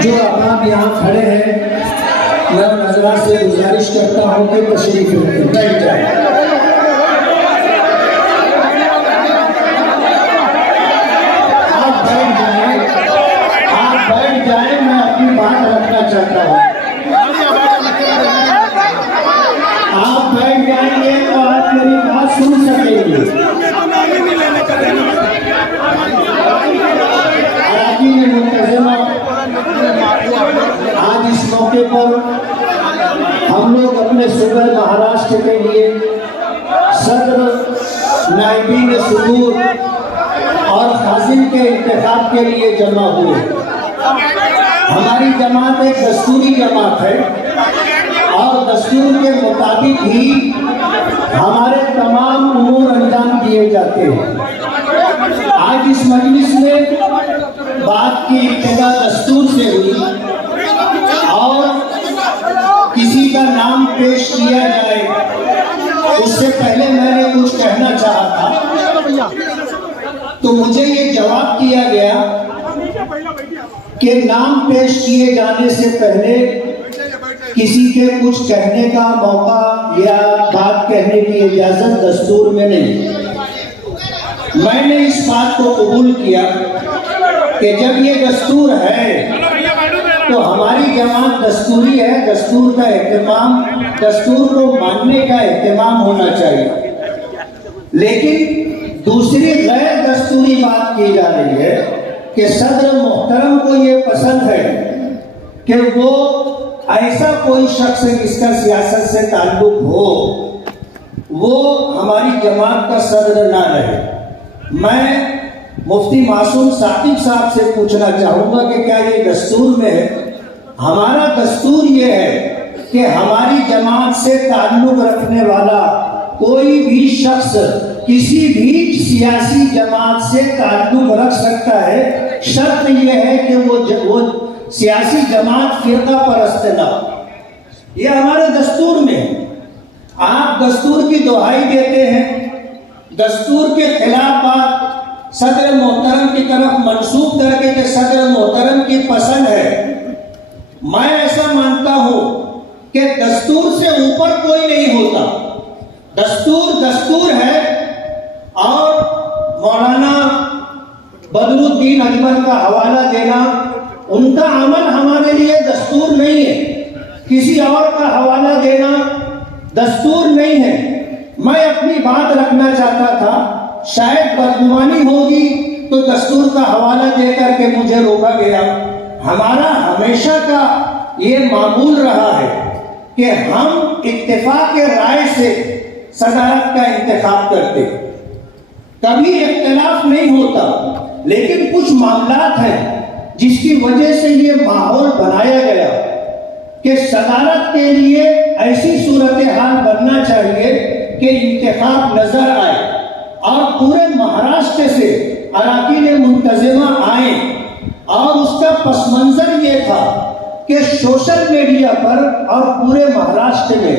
जो आप यहाँ खड़े हैं, मैं नजरात से गुजारिश करता हूँ कि तशरीफ रखें, बैठ जाए। आप बैठ जाए, मैं अपनी बात रखना चाहता हूँ। आप बैठ जाएंगे तो आप मेरी बात सुन सकेंगे। आज इस मौके पर हम लोग अपने सूबे महाराष्ट्र के लिए सदर नायबीन सुदूर और खाजिन के इंतखाब के लिए जमा हुए। हमारी जमात एक दस्तूरी जमात है और दस्तूर के मुताबिक ही हमारे तमाम उमूर अंजाम दिए जाते हैं। आज इस मजलिस में बात की इब्तिदा दस्तूर से हुई और किसी का नाम पेश किया जाए उससे पहले मैंने कुछ कहना चाहा था, तो मुझे ये जवाब दिया गया कि नाम पेश किए जाने से पहले किसी के कुछ कहने का मौका या बात कहने की इजाजत दस्तूर में नहीं। मैंने इस बात को कबूल किया कि जब ये दस्तूर है तो हमारी जमात दस्तूरी है, दस्तूर का एहतमाम, दस्तूर को मानने का एहतमाम होना चाहिए। लेकिन दूसरी गैर दस्तूरी बात की जा रही है कि सदर मोहतरम को ये पसंद है कि वो ऐसा कोई शख्स जिसका सियासत से ताल्लुक हो वो हमारी जमात का सदर ना रहे। मैं मुफ्ती मासूम साकिब साहब से पूछना चाहूंगा कि क्या ये दस्तूर में है? हमारा दस्तूर ये है कि हमारी जमात से ताल्लुक रखने वाला कोई भी शख्स किसी भी सियासी जमात से ताल्लुक रख सकता है। शर्त यह है कि वो सियासी जमात फिरका परस्त ना हो। ये हमारे दस्तूर में है। आप दस्तूर की दुहाई देते हैं, दस्तूर के खिलाफ बात सदर मोहतरम की तरफ मंसूब करके कि सदर मोहतरम की पसंद है। मैं ऐसा मानता हूं कि दस्तूर से ऊपर कोई नहीं होता। दस्तूर दस्तूर है और मौलाना बदरुद्दीन अजमल का हवाला देना, उनका अमल हमारे लिए दस्तूर नहीं है। किसी और का हवाला देना दस्तूर नहीं है। मैं अपनी बात रखना चाहता था, शायद बदगुमानी होगी तो दस्तूर का हवाला देकर के मुझे रोका गया। हमारा हमेशा का ये मामूल रहा है कि हम इत्तेफाक राय से सदारत का इंतखाब करते। कभी इख्तिलाफ नहीं होता, लेकिन कुछ मामलात हैं जिसकी वजह से ये माहौल बनाया गया कि सदारत के लिए ऐसी सूरत हाल बनना चाहिए कि इंतखाब नजर आए और पूरे महाराष्ट्र से अराकीन मुंतजिमा आए। और उसका पस मंजर ये था कि सोशल मीडिया पर और पूरे महाराष्ट्र में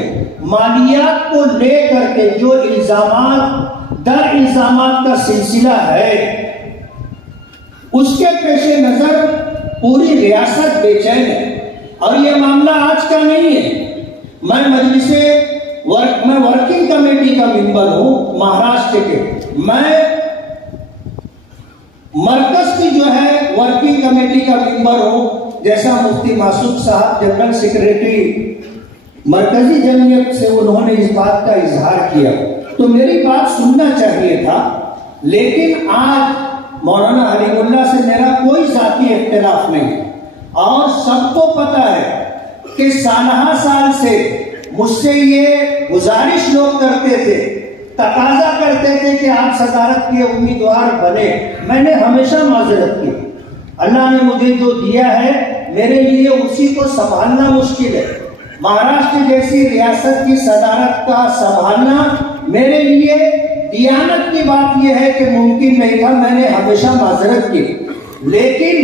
मालियात को लेकर के जो इल्जामात दर इल्जामात का सिलसिला है, उसके पेश नजर पूरी रियासत बेचैन है। और ये मामला आज का नहीं है। मैं वर्किंग कमेटी का मेंबर हूं महाराष्ट्र के। मैं मरकज की जो है वर्किंग कमेटी का मेंबर हूं, जैसा मुफ्ती मासूद साहब जनरल सेक्रेटरी मरकजी जमीयत से उन्होंने इस बात का इजहार किया, तो मेरी बात सुनना चाहिए था। लेकिन आज मौलाना हलीमुल्लाह से मेरा कोई जाती इख्तिलाफ नहीं, और सबको पता है कि साल से मुझसे ये गुजारिश लोग करते थे, तकाजा करते थे कि आप सदारत के उम्मीदवार बने। मैंने हमेशा माजरत की, अल्लाह ने मुझे जो दिया है मेरे लिए उसी को संभालना मुश्किल है। महाराष्ट्र जैसी रियासत की सदारत का संभालना मेरे लिए दियानत की बात यह है कि मुमकिन नहीं था। मैंने हमेशा माजरत की, लेकिन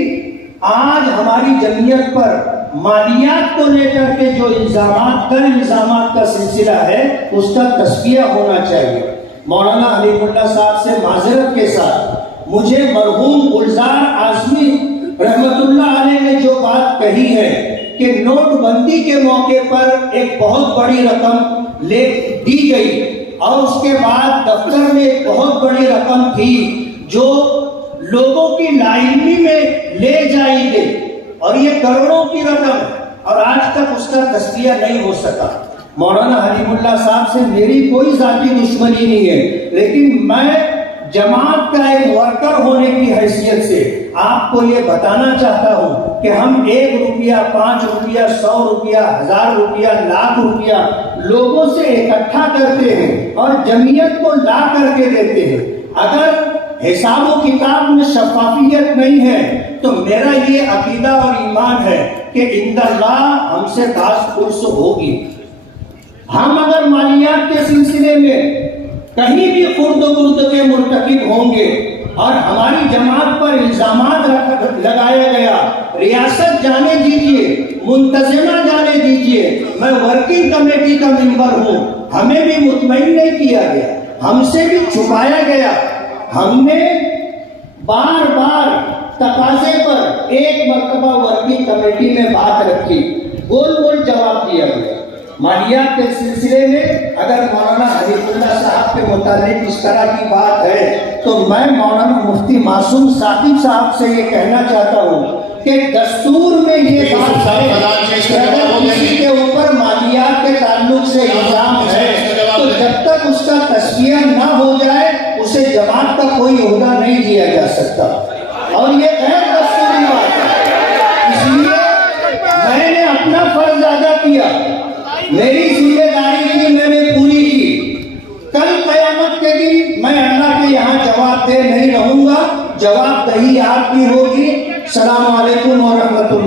आज हमारी जमीयत पर मालियात को लेकर के जो इल्जामात का सिलसिला है, उसका तस्फिया होना चाहिए। मौलाना हलीमुल्लाह साहब से माजरत के साथ मुझे मरहूम गुलजार आजमी रहमतुल्लाह अलैह ने जो बात कही है कि नोटबंदी के मौके पर एक बहुत बड़ी रकम ले दी गई और उसके बाद दफ्तर में एक बहुत बड़ी रकम थी जो लोगों की लाइनी में ले जाई गई, और ये करोड़ों की रकम, और आज तक उसका तस्फिया नहीं हो सका। मौलाना हलीमुल्लाह साहब से मेरी कोई जाती दुश्मनी नहीं है, लेकिन मैं जमात का एक वर्कर होने की हैसियत से आपको ये बताना चाहता हूँ कि हम 1 रुपया, 5 रुपया, 100 रुपया, 1000 रुपया, लाख रुपया लोगों से इकट्ठा करते हैं और जमीयत को ला करके देते हैं। अगर हिसाब किताब में शफाफियत नहीं है तो मेरा ये अकीदा और ईमान है कि इंदल्लाह हमसे दास पुरुष होगी। हम अगर मालियात के सिलसिले में कहीं भी खुर्द के मुर्तकिब होंगे और हमारी जमात पर इल्जामात लगाया गया, रियासत जाने दीजिए, मुंतजिमा जाने दीजिए, मैं वर्किंग कमेटी का मेंबर हूँ, हमें भी मुतमईन नहीं किया गया, हमसे भी छुपाया गया। हमने बार बार तकाजे पर एक मरतबा वर्किंग कमेटी में बात रखी, गोल जवाब दिया गया। मालियात के सिलसिले में अगर मौलाना हलीमुल्लाह साहब के मुतालिक इस तरह की बात है तो मैं मौलाना मुफ्ती मासूम साकिब साहब से ये कहना चाहता हूँ कि दस्तूर में ये बात है कि अगर किसी के ऊपर मालियात के ताल्लुक से इल्जाम है तो जब तक उसका तस्फिया ना हो जाए उसे जमात का कोई ओहदा नहीं दिया जा सकता, और ये गैर दस्तूरी बात है। इसलिए मैंने अपना फर्ज अदा किया, मेरी जिम्मेदारी थी, मैंने पूरी की। कल कयामत के दिन मैं अल्लाह के यहाँ जवाब दे नहीं रहूंगा, जवाबदेही आपकी होगी। सलाम अलैकुम व रहमतुल्लाह।